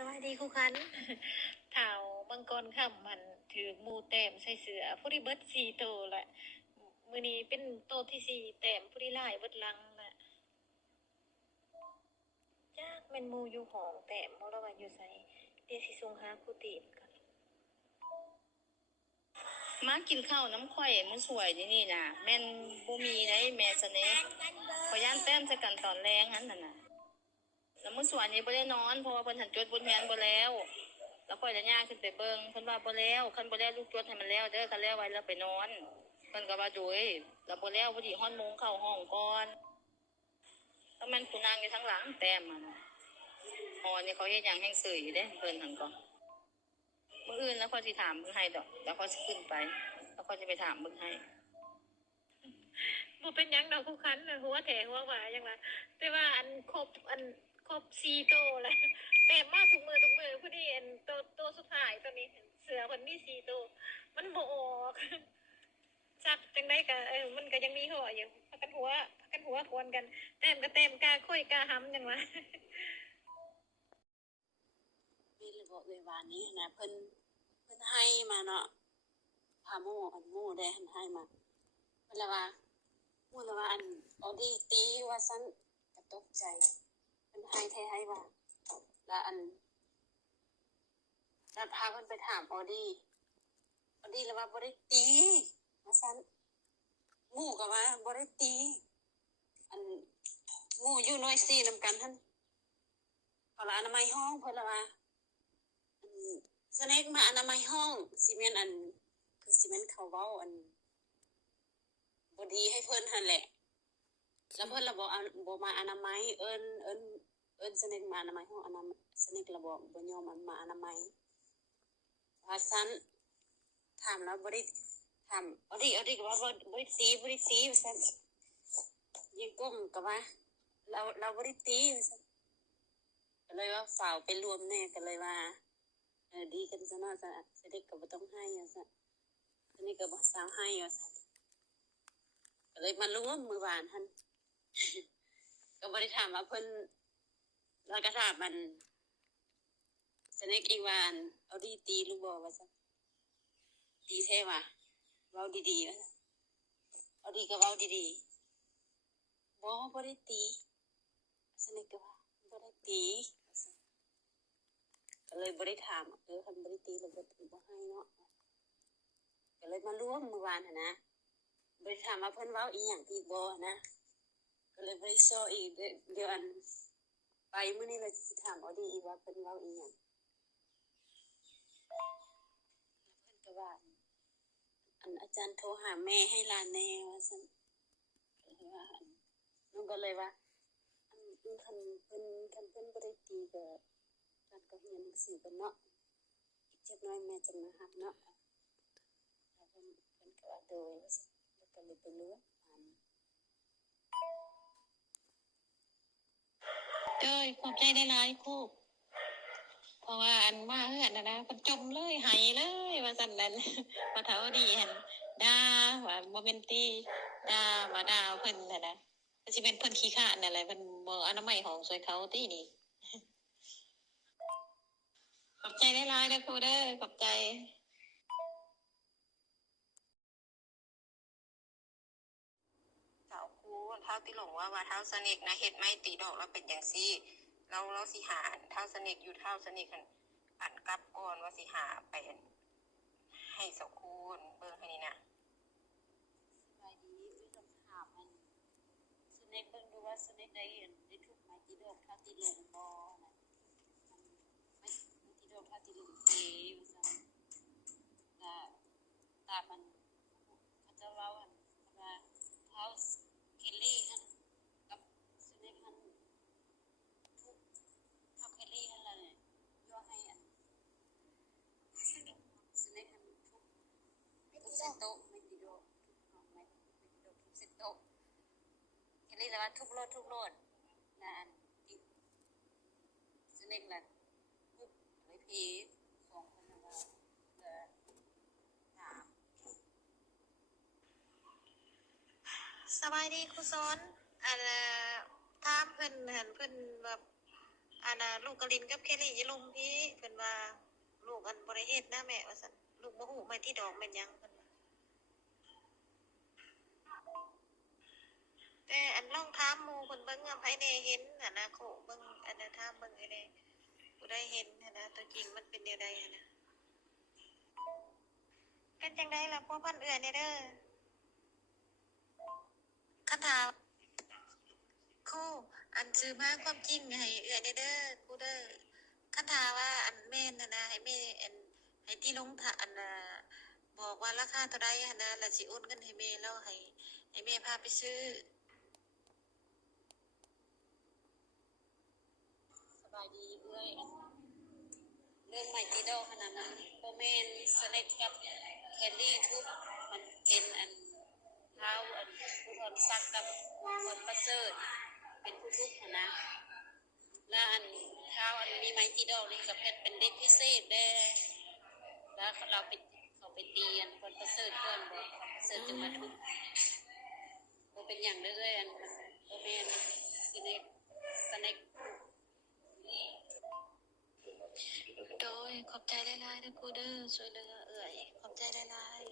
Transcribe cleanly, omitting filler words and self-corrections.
สวัสดีครูคันเท่าบางกรค่ำมันถือหมูแต้มใส่เสือผู้ที่เบิดสี่โตแหละมือนี้เป็นโตที่สี่แต้มผู้ที่ไล่เบิดลังแหละจากเป็นหมูอยู่ห้องแต้มบ่ระว่าอยู่ไสเดี๋ยวสิส่งหาครูติก่อนมากินข้าวน้ำข่อยมันสวยนี่นะแม่นบ่มีได้แม่สะเน็กขอย่านแต้มจะกันตอนแรงหันน่ะนะแล้วมื้อสวยนี้บ่ได้นอนเพราะว่าเพิ่นหันจดบนแฮนบ่แล้วแล้วข่อยจะย่างขึ้นไปเบิ่งเพิ่นว่าบ่แล้วคันบ่แล้วลูกจดให้มันแล้วเด้อคันแล้วไว้แล้วไปนอนเพิ่นก็ว่าโดยแล้วบ่แล้วพอดีฮอดโมงเข้าห้องก่อนแล้วมันผู้นางอยู่ทั้งหลังแต้มอะนะหอนี่เขาเฮ็ดหยังแห่งซื่ออยู่เด้เพิ่นหั่นก็มื้ออื่นแล้วเขาสิถามเบิ่งให้ดอกแล้วเขาสิขึ้นไปแล้วเขาจะไปถามเบิ่งให้บ่เป็นหยังดอกครูคันน่ะหัวแถหัวหวาจังว่าแต่ว่าอันครบสี่โตแล้วแต้มมาทุกมือผู้ที่อันโตสุดท้ายตัวนี้เสือเพิ่นมีสี่โตมันบ่ออกจักจังได๋ก็มันก็ยังมีหัวอยู่พากันหัวทวนกันแต้มก็แต้มกาค่อยกาหำจังว่ามีระบบเววานนี้นะเพิ่นให้มาเนาะพาหมู่อันหมู่ได้หันให้มาเพิ่นละว่าหมู่ละว่าอันเอาดีตีว่าซั่นก็ตกใจเพิ่นให้แท้ให้ว่าแล้วอันแล้วพาเพิ่นไปถามออดี้แล้วว่าบ่ได้ตีว่าซั่นหมู่ก็ว่าบ่ได้ตีอันหมู่อยู่หน่วย4นำกันหั่นเขาละอนามัยห้องเพิ่นละว่าอันสเน็กมาอนามัยห้องสิแม่นอันคือสิแม่นเขาเว้าอันบ่ดีให้เพิ่นหั่นแหละแล้วเพิ่นละบ่มาอนามัยเอิ้นสเน็กมาอนามัยห้องอนามัยสเน็กละบ่ยอมมันมาอนามัยว่าซั่นถามแล้วบ่ได้ถามเอาดิก็ว่าบ่ได้ตีว่าซั่นยิงก้มก็ว่าเราบ่ได้ตีว่าซั่นก็เลยว่าฝ่าวไปรวมแน่ก็เลยว่าดีกันซะเนาะซั่นสเน็กก็บ่ต้องให้ว่าซั่นสเน็กก็บ่สาวให้ว่าซั่นก็เลยมารวมมื้อวานหั่น ก็บ่ได้ถามว่าเพิ่นแล้วก็ถามมันสเน็กอีกว่าอันเอาดีตีลูกบ่ว่าซั่นตีแท้ว่าเว้าดีๆว่าซั่นเอาดีก็เว้าดีๆบ่ได้ตีสเน็กก็ว่าบ่ได้ตีว่าซั่นก็เลยบ่ได้ถามคันบ่ได้ตีแล้วบ่ให้เนาะก็เลยมารวมมื้อวานหั่นนะบ่ได้ถามว่าเพิ่นเว้าอีหยังอีกบ่นะก็เลยบ่ได้ซ้ออีกเดี๋ยวอันไปมื้อนี้เลยสิถามเอาดีอีกว่าเพิ่นเว้าอีหยังเพิ่นก็ว่าอันอาจารย์โทรหาแม่ให้หลานแน่ว่าซั่นก็เลยว่าอันน้องก็เลยว่าอันคันเพิ่นบ่ได้ตีก็ท่านก็เรียนหนังสือกันเนาะอีกจักหน่อยแม่จะมารับเนาะแล้วเพิ่นก็ว่าโดยว่าซั่นแล้วก็เลยไปรวมเอ้ยขอบใจได้หลายครูเพราะว่าอันมาเฮือนน่ะนะเพิ่นจมเลยไหเลยว่าซั่นนั่นว่าเฒ่าดีหั่นด่าว่าบ่แม่นติด่าว่าด่าเพิ่นน่ะนะก็สิเป็นเพิ่นขี้คร้านนั่นแหละเพิ่นบ่อนามัยห้องช่วยเขาตินี่ขอบใจหลายๆเด้อครูเด้อขอบใจเจ้าครูเท่าที่หลงว่าเท่าสนิทนะเฮ็ดไม่ตีดอกแล้วเป็นจังซี่เราสิหาเท่าสนิทอยู่เท่าสนิทกันอันกลับก่อนว่าสิหาไปให้เจ้าครูเบิ่งให้นี่นะสบายดีไม่ต้องถามมันสเน็กเบิ่งดูว่าสเน็กได้ได้ทุกไม้ตีดอกถ้าตีลงบ่นะมันไม่ตีดอกถ้าตีลงเว่าซั่นก็ตามมันเขาจะเว้าอันว่าเท้าเคลลี่หั่นกับสเน็กหั่นทุกเท้าเคลลี่หั่นล่ะเนี่ยย่อให้อันสเน็กหั่นทุกเส้นโต๊ะไม่ตีดอกทุกไม่ตีดอกทุกเส้นโต๊ะเคลลี่แล้วว่าทุกโลดนะอันที่สเน็กล่ะทุกไว้พีของคนน่ะว่าถาม สบายดีครูสอนอันถามเพิ่นหั่นเพิ่นแบบ อันน่ะลูกกะลินกับเคลลี่อยาลุมพี่เพิ่นว่าลูกอันบ่ได้เฮ็ดนะแม่ว่าซั่นลูกบ่ฮู้ไม้ที่ดอกแม่นหยังเพิ่นว่าแต่อันลองถามหมู่เพิ่นเบิ่งว่าไผแหน่เห็นหันนะโคเบิ่งอันน่ะถามเบิ่งให้แหน่ผู้ใดเห็นหันนะตัวจริงมันเป็นแนวใดหันนะเป็นจังไดล่ะพ่อพันเอื้อนี่เด้อคันถามครูอันซื้อมาความจริงให้เอื้อนี่เด้อครูเด้อคันถามว่าอันแม่นนะให้แม่อันให้ที่ลงทะอันน่ะบอกว่าราคาเท่าใดหันนะแล้วสิโอนเงินให้แม่แล้วให้แม่พาไปซื้อ สบายดีเอ้ยเรื่องใหม่ที่ดอกขนาดนั้นโบแมนสเน็กกับแคนดี้ทุบมันเป็นอันเท้าอันผู้ทนซักกับคนประเสริฐเป็นผู้ทุบนะแล้วอันเท้าอันมีไม้ที่ดอกนี่กับเพชรเป็นเด็กพิเศษเด้แล้วเราไปเขาไปตีอันคนประเสริฐก่อนบอกประเสริฐจะมาทุบโบเป็นอย่างเด้อเอ้ยอันมันโบแมนสเน็ก โดยขอบใจหลายๆนะครูเด้อช่วยเหลือเอ่ยขอบใจหลาย